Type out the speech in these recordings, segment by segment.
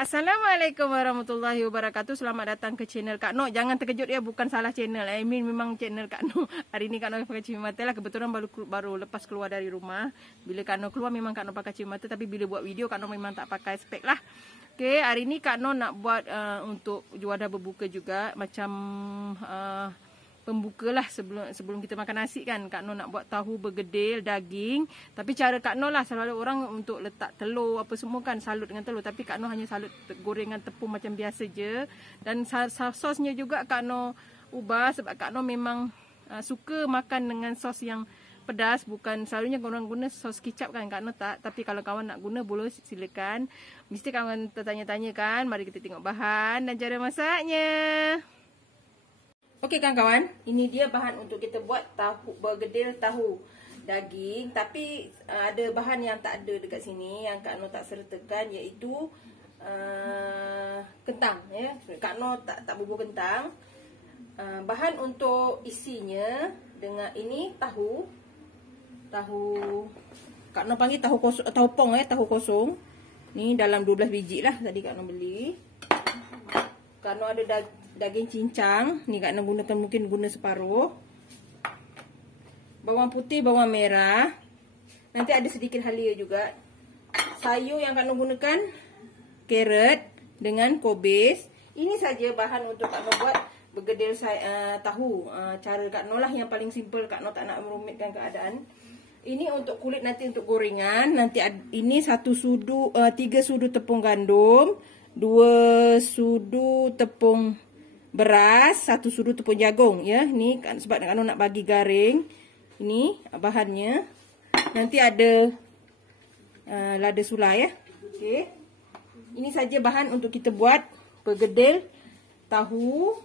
Assalamualaikum warahmatullahi wabarakatuh. Selamat datang ke channel Kak Nok. Jangan terkejut ya, bukan salah channel. I mean memang channel Kak Nok. Hari ini Kak Nok pakai cermin lah. Kebetulan baru lepas keluar dari rumah. Bila Kak Nok keluar memang Kak Nok pakai cermin, tapi bila buat video Kak Nok memang tak pakai spek lah. Okay, hari ini Kak Nok nak buat untuk juadah berbuka juga, macam pembuka lah sebelum kita makan nasi kan. Kak Noh nak buat tahu bergedil daging. Tapi cara Kak Noh lah, selalu orang untuk letak telur apa semua kan salut dengan telur. Tapi Kak Noh hanya salut gorengan tepung macam biasa je. Dan sosnya juga Kak Noh ubah sebab Kak Noh memang suka makan dengan sos yang pedas. Bukan selalunya orang guna sos kicap kan, Kak Noh tak. Tapi kalau kawan nak guna boleh silakan. Mesti kawan tertanya-tanya kan. Mari kita tengok bahan dan cara masaknya. Okey kawan-kawan, ini dia bahan untuk kita buat tahu bergedil tahu daging. Tapi ada bahan yang tak ada dekat sini yang Kak Noh tak sertakan, iaitu kentang ya. Kak Noh tak bubur kentang. Bahan untuk isinya dengan ini tahu Kak Noh panggil tahu kosong, tahu kosong. Ni dalam 12 biji lah tadi Kak Noh beli. Kak Noh ada daging cincang. Ni Kak Noh mungkin guna separuh. Bawang putih, bawang merah. Nanti ada sedikit halia juga. Sayur yang Kak Noh gunakan carrot dengan kobis. Ini saja bahan untuk Kak Noh buat bergedil tahu. Cara Kak Noh lah yang paling simple. Kak Noh tak nak merumitkan keadaan. Ini untuk kulit, nanti untuk gorengan. Nanti ini 3 sudu tepung gandum, 2 sudu tepung beras, 1 sudu tepung jagung ya. Ni sebab Kak Noh nak bagi garing. Ini bahannya. Nanti ada lada sula ya. Okey. Ini saja bahan untuk kita buat bergedil tahu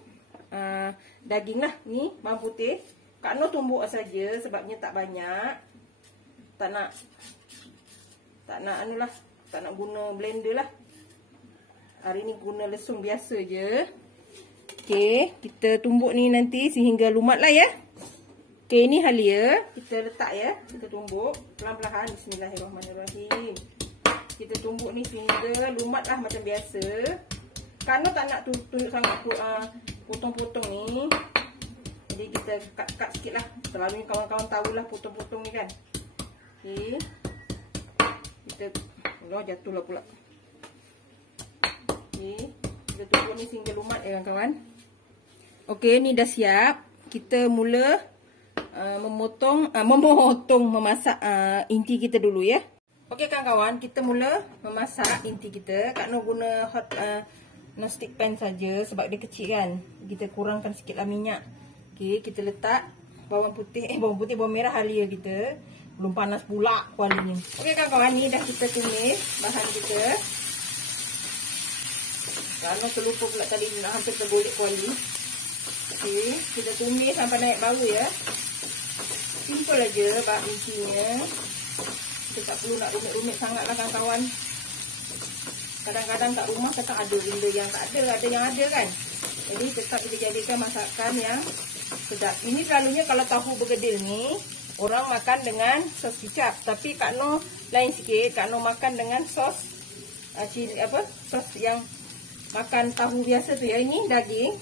daging lah. Ni bawang putih. Kak Noh tumbuk saja sebabnya tak banyak. Tak nak anulah, tak nak guna blender lah. Hari ni guna lesung biasa je. Okey, kita tumbuk ni nanti sehingga lumat lah ya. Okey, ni halia. Kita letak ya. Kita tumbuk pelan-pelan. Bismillahirrahmanirrahim. Kita tumbuk ni sehingga lumat lah macam biasa. Kerana tak nak tunjuk sangat potong-potong ni. Jadi kita cut sikit lah. Selalunya kawan-kawan tahulah potong-potong ni kan. Okey. Kita jatuh lah pula. Okey. Kita tumbuk ni sehingga lumat ya kawan-kawan. Okey, ni dah siap. Kita mula memasak inti kita dulu ya. Okey kawan-kawan, kita mula memasak inti kita. Kak Noh guna hot non-stick pan saja sebab dia kecil kan. Kita kurangkan sikitlah minyak. Okey, kita letak bawang merah halia kita. Belum panas pula kualinya. Okey kawan-kawan, ni dah kita tumis bahan kita. Kak Noh terlupa pula tadi, hampir tergolek kuali. Okey, kita tumis sampai naik bau ya. Simple aja bak intinya. Kita tak perlu nak rumit-rumit sangat lah kawan-kawan. Kadang-kadang kat rumah kadang ada benda yang tak ada, ada yang ada kan. Jadi tetap kita jadikan masakan yang sedap. Ini selalunya kalau tahu bergedil ni orang makan dengan sos kicap. Tapi Kak Noh lain sikit. Kak Noh makan dengan sos sos yang makan tahu biasa tu ya. Ini daging.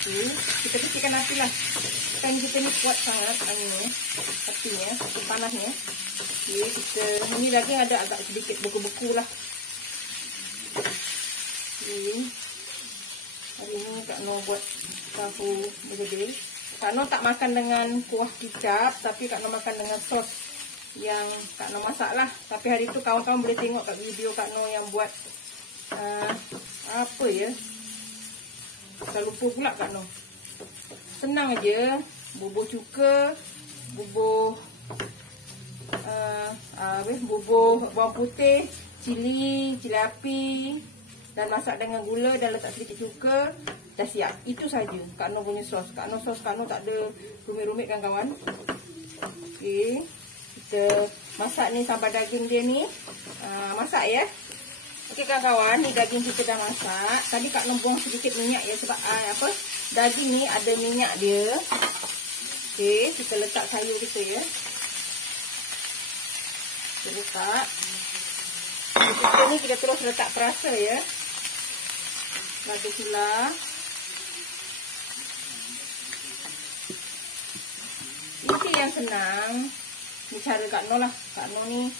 Okay. Kita kecilkan api lah. Kan kita ni kuat sangat apinya, api panasnya. Okay, ini daging ada agak sedikit beku-beku lah. Okay. Hari ni Kak Noh buat tahu bergedil. Kak Noh tak makan dengan kuah kicap, tapi Kak Noh makan dengan sos yang Kak Noh masak lah. Tapi hari tu kawan-kawan boleh tengok kat video Kak Noh yang buat apa ya. Dah lupa pula Kak Noh. Senang aja. Bubur cuka, bubur bawang putih, cili api, dan masak dengan gula dan letak sedikit cuka. Dah siap. Itu saja Kak Noh punya sos. Kak Noh tak ada rumit-rumit kan kawan. Okey. Kita masak ni sampai daging dia ni masak ya. Okey kawan-kawan, ni daging kita dah masak. Tadi Kak Noh buang sedikit minyak ya sebab daging ni ada minyak dia. Okey, kita letak sayur kita ya. Kita letak. Kita ni kita terus letak perasa ya. Lada gula. Ini yang senang. Ni cara Kak Noh lah. Kak Noh ni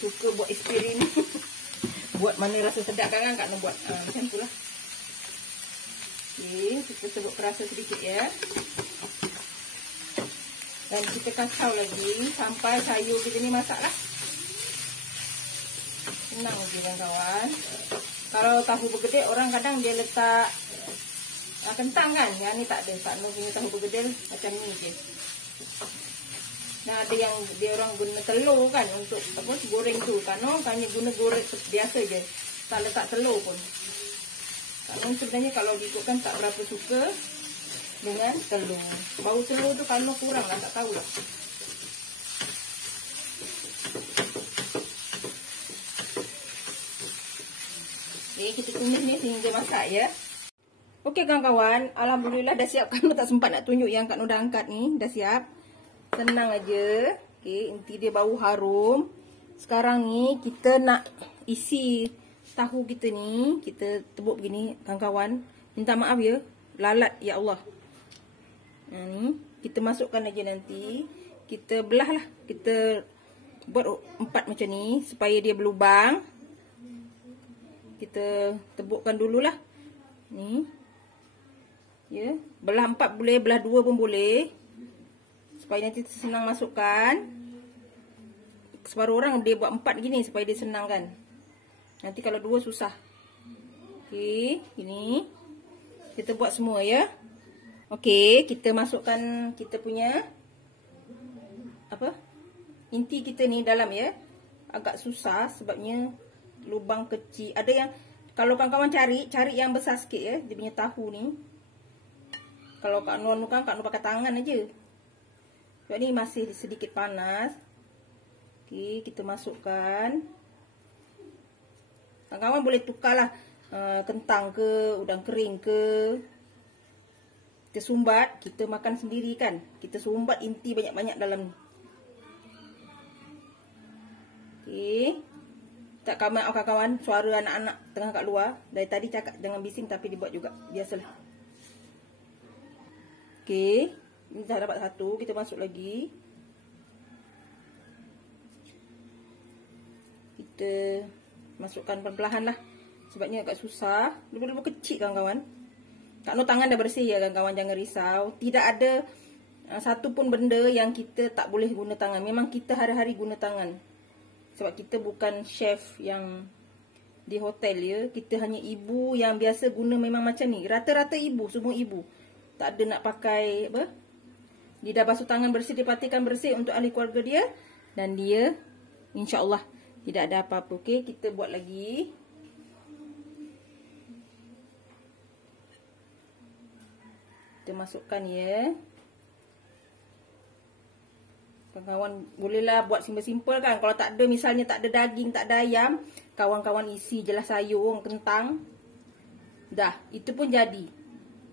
suka buat eksperimen. Buat mana rasa sedap kan Kak Noh buat. Macam tu lah. Okay, kita sebut perasa sedikit ya. Dan kita kacau lagi sampai sayur kita ni masak lah. Senang je kawan-kawan. Kalau tahu bergedil orang kadang dia letak kentang kan. Yang ni tak ada. Kak Noh punya tahu bergedil macam ni je. Nah, ada yang dia orang guna telur kan untuk apa goreng tu. Kak Noh hanya guna goreng biasa je. Tak letak telur pun. Kak Noh sebenarnya kalau diikutkan tak berapa suka dengan telur. Bau telur tu Kak Noh kurang lah, tak tahu lah. Okay, kita tumis ni sehingga masak ya. Okey kawan-kawan, alhamdulillah dah siap. Kak Noh tak sempat nak tunjuk yang Kak Noh dah angkat ni, dah siap. Senang aja. Okey, inti dia bau harum. Sekarang ni kita nak isi tahu kita ni, kita tebuk begini kawan-kawan. Minta maaf ya, lalat ya Allah. Nah ni, kita masukkan aja nanti. Kita belah lah, kita buat 4 macam ni supaya dia berlubang. Kita tebukkan dululah. Ni. Ya, belah 4 boleh, belah 2 pun boleh. Supaya nanti senang masukkan. Separuh orang dia buat 4 gini supaya dia senang kan. Nanti kalau 2 susah. Okey, ini kita buat semua ya. Okey, kita masukkan kita punya apa? Inti kita ni dalam ya. Agak susah sebabnya lubang kecil. Ada yang kalau kawan-kawan cari yang besar sikit ya, dia punya tahu ni. Kalau Kak Noh kan Kak Noh pakai tangan aja. Sebab ni masih sedikit panas. Okey, kita masukkan. Kawan-kawan boleh tukarlah kentang ke, udang kering ke. Kita sumbat, kita makan sendiri kan. Kita sumbat inti banyak-banyak dalam ni. Okey. Tak kawan-kawan, suara anak-anak tengah kat luar. Dari tadi cakap jangan bising tapi dibuat juga. Biasalah. Okey. Ini dah dapat satu, kita masuk lagi. Kita masukkan perlahan lah. Sebabnya agak susah. Lebih-lebih kecil kawan-kawan. Kak Noh tangan dah bersih ya kawan-kawan, jangan risau. Tidak ada satu pun benda yang kita tak boleh guna tangan. Memang kita hari-hari guna tangan. Sebab kita bukan chef yang di hotel ya. Kita hanya ibu yang biasa guna memang macam ni. Rata-rata ibu, semua ibu. Tak ada nak pakai apa. Dia dah basuh tangan bersih, dia pastikan bersih untuk ahli keluarga dia. Dan dia insya-Allah tidak ada apa-apa. Okey, kita buat lagi. Kita masukkan ya. Kawan-kawan bolehlah buat simple-simple kan. Kalau tak ada, misalnya tak ada daging, tak ada ayam, kawan-kawan isi je lah sayur, kentang. Dah, itu pun jadi.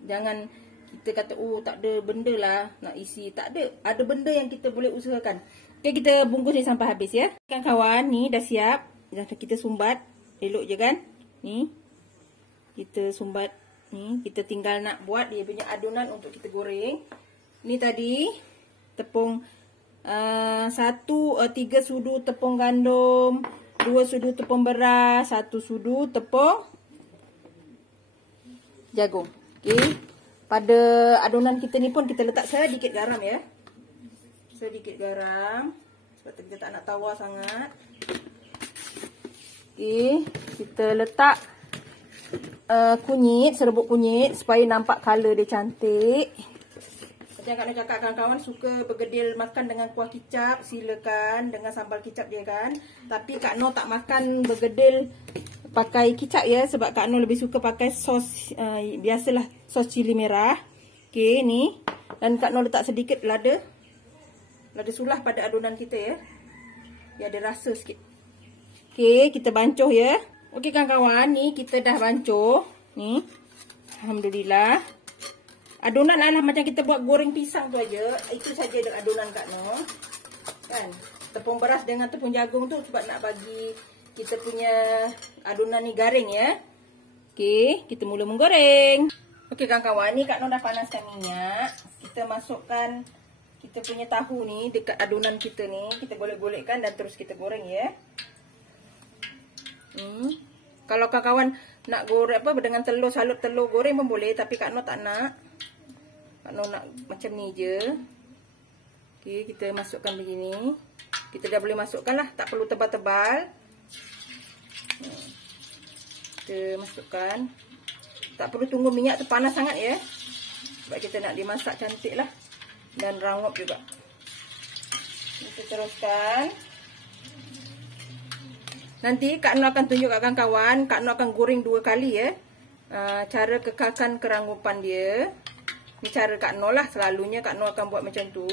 Jangan kita kata, oh tak ada benda lah nak isi. Tak ada. Ada benda yang kita boleh usahakan. Okey, kita bungkus ni sampai habis ya. Kawan-kawan, ni dah siap. Dah kita sumbat. Elok je kan. Ni. Kita sumbat. Ni. Kita tinggal nak buat dia punya adunan untuk kita goreng. Ni tadi. Tepung. 3 sudu tepung gandum. 2 sudu tepung beras. 1 sudu tepung jagung. Okey. Pada adunan kita ni pun kita letak sedikit garam ya. Sedikit garam. Sebab kita tak nak tawar sangat. Okey. Kita letak kunyit, serbuk kunyit. Supaya nampak color dia cantik. Macam Kak Noh cakap, kawan-kawan suka bergedil makan dengan kuah kicap. Silakan dengan sambal kicap dia kan. Tapi Kak Noh tak makan bergedil pakai kicap ya. Sebab Kak Noh lebih suka pakai sos. Biasalah sos cili merah. Okey ni. Dan Kak Noh letak sedikit lada. Lada sulah pada adunan kita ya. Dia ada rasa sikit. Okey, kita bancuh ya. Okey kawan-kawan, ni kita dah bancuh. Ni. Alhamdulillah. Adunan adalah macam kita buat goreng pisang tu aja. Itu saja adunan Kak Noh. Kan? Tepung beras dengan tepung jagung tu sebab nak bagi kita punya adunan ni garing ya. Okey, kita mula menggoreng. Okey kawan-kawan, ni Kak Noh dah panaskan minyak. Kita masukkan kita punya tahu ni dekat adunan kita ni. Kita golek-golekkan dan terus kita goreng ya. Kalau kawan-kawan nak goreng apa dengan telur, salut telur goreng pun boleh, tapi Kak Noh tak nak. Kak Noh nak macam ni je. Okey, kita masukkan begini. Kita dah boleh masukkan lah, tak perlu tebal-tebal. Kita masukkan. Tak perlu tunggu minyak tu panas sangat ya. Sebab kita nak dimasak cantik lah. Dan rangup juga. Kita teruskan. Nanti Kak Noh akan tunjuk kat kawan-kawan. Kak Noh akan goreng 2 kali ya. Cara kekalkan kerangupan dia. Ini cara Kak Noh lah. Selalunya Kak Noh akan buat macam tu.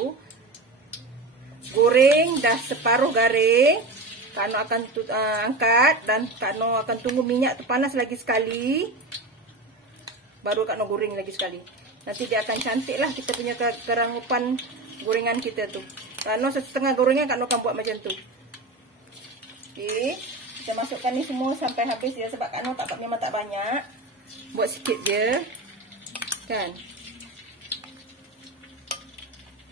Goreng dah separuh garing, Kak Noh akan angkat dan Kak Noh akan tunggu minyak tu panas lagi sekali. Baru Kak Noh goreng lagi sekali. Nanti dia akan cantik lah kita punya kerangupan gorengan kita tu. Kak Noh setengah gorengan Kak Noh akan buat macam tu. Okey, kita masukkan ni semua sampai habis ya, sebab Kak Noh memang tak banyak. Buat sikit je. Kan?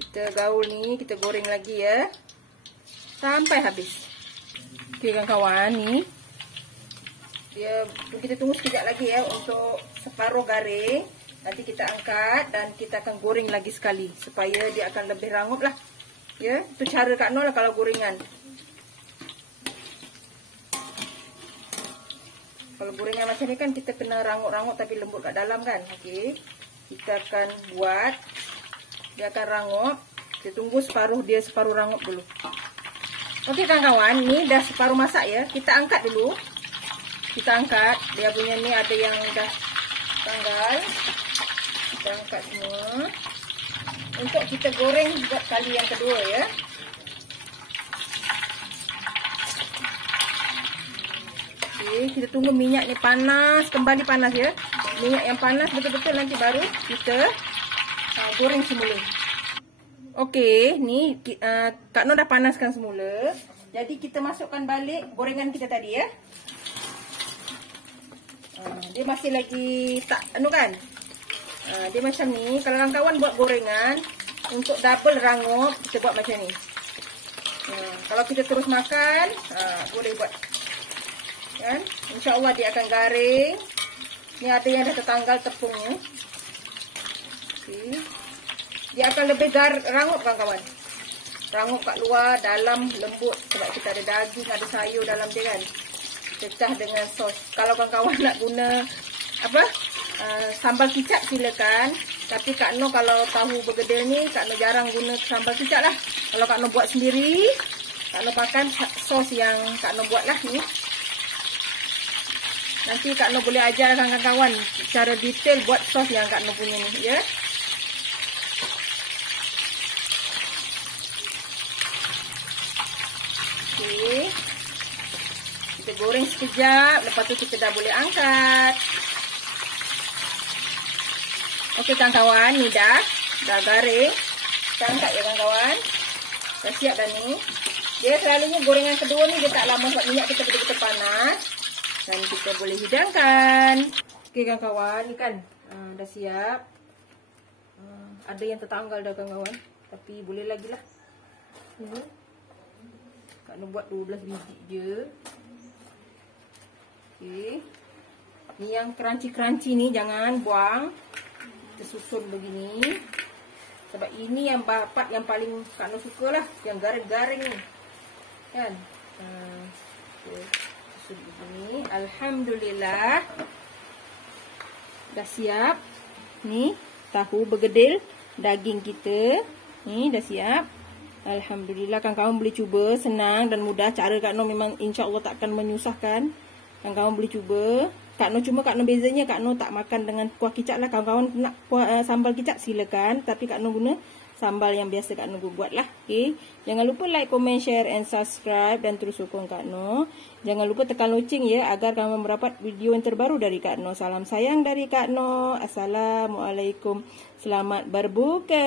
Kita gaul ni, kita goreng lagi ya. Sampai habis. Okey kawan-kawan, ni. Kita tunggu sekejap lagi ya untuk separuh garing. Nanti kita angkat dan kita akan goreng lagi sekali. Supaya dia akan lebih rangup lah. Ya, itu cara Kak Noh lah kalau gorengan. Kalau gorengan macam ni kan kita kena rangup-rangup tapi lembut kat dalam kan. Okey. Kita akan buat. Dia akan rangup. Kita tunggu separuh rangup dulu. Okey kawan-kawan, ni dah separuh masak ya. Kita angkat dulu. Kita angkat. Dia punya ni ada yang dah tanggal. Kita angkat semua. Untuk kita goreng buat kali yang kedua ya. Okey, kita tunggu minyak ni panas, kembali panas ya. Minyak yang panas betul-betul nanti baru kita goreng semula. Okey, ni Kak Noh dah panaskan semula. Jadi kita masukkan balik gorengan kita tadi ya. Dia masih lagi tak kan. Dia macam ni. Kalau kawan-kawan buat gorengan untuk double rangup, kita buat macam ni. Kalau kita terus makan, boleh buat. Kan? InsyaAllah dia akan garing. Ni ada yang dah tertanggal tepungnya. Okey. Dia akan lebih rangup kawan-kawan. Rangup kat luar, dalam lembut. Sebab kita ada daging, ada sayur dalam dia kan. Pecah dengan sos. Kalau kawan-kawan nak guna sambal kicap silakan. Tapi Kak Noh kalau tahu bergedil ni, Kak Noh jarang guna sambal kicap lah. Kalau Kak Noh buat sendiri, Kak Noh pakai sos yang Kak Noh buat lah ni. Nanti Kak Noh boleh ajar kawan-kawan cara detail buat sos yang Kak Noh punya ni ya. Okey. Kita goreng sekejap, lepas tu kita dah boleh angkat. Okey kawan-kawan, ni dah garing. Kita angkat ya kawan-kawan. Dah siap dah ni. Dia selalunya gorengan kedua ni dia tak lama sebab minyak kita betul-betul panas. Dan kita boleh hidangkan. Okey kawan-kawan, ni kan dah siap. Ada yang tertanggal dah kawan-kawan. Tapi boleh lagi lah. Kak Noh buat 12 biji je. Okey. Ni yang crunchy-crunchy ni jangan buang. Kita susun begini. Sebab ini yang part yang paling Kak Noh suka lah. Yang garing-garing ni. Kan? Okay. Susun begini. Alhamdulillah. Dah siap. Ni tahu bergedil daging kita. Ni dah siap. Alhamdulillah, kawan-kawan boleh cuba. Senang dan mudah. Cara Kak Noh memang insya-Allah tak akan menyusahkan. Kawan-kawan boleh cuba. Kak Noh bezanya Kak Noh tak makan dengan kuah kicap lah. Kawan-kawan nak sambal kicap silakan. Tapi Kak Noh guna sambal yang biasa Kak Noh buat lah. Okay. Jangan lupa like, comment, share and subscribe. Dan terus sokong Kak Noh. Jangan lupa tekan loceng ya. Agar kamu mendapat video yang terbaru dari Kak Noh. Salam sayang dari Kak Noh. Assalamualaikum. Selamat berbuka.